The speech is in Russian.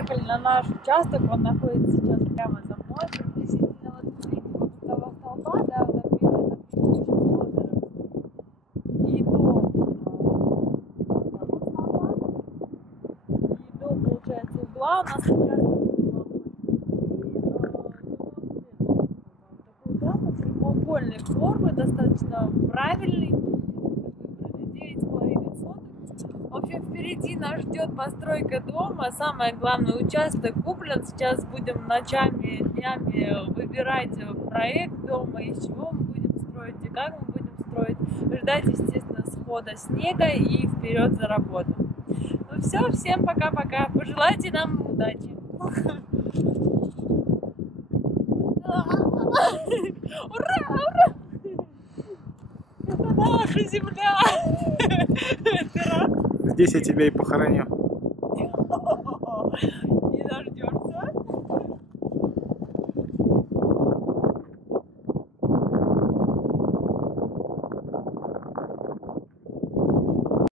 приехали на наш участок, он находится сейчас прямо за мной, приблизительно вот у того столба, да, вот это белое, и до получается, угла у нас участок прямоугольной формы, достаточно правильный, 9,5 соток. В общем, впереди нас ждет постройка дома. Самое главное, участок куплен. Сейчас будем ночами, днями выбирать проект дома, из чего мы будем строить и как мы будем строить. Ждать, естественно, схода снега и вперед за работу. Ну все, всем пока-пока. Пожелайте нам удачи. Ура, ура! Это наша земля! Ты рад? Здесь я тебя и похороню.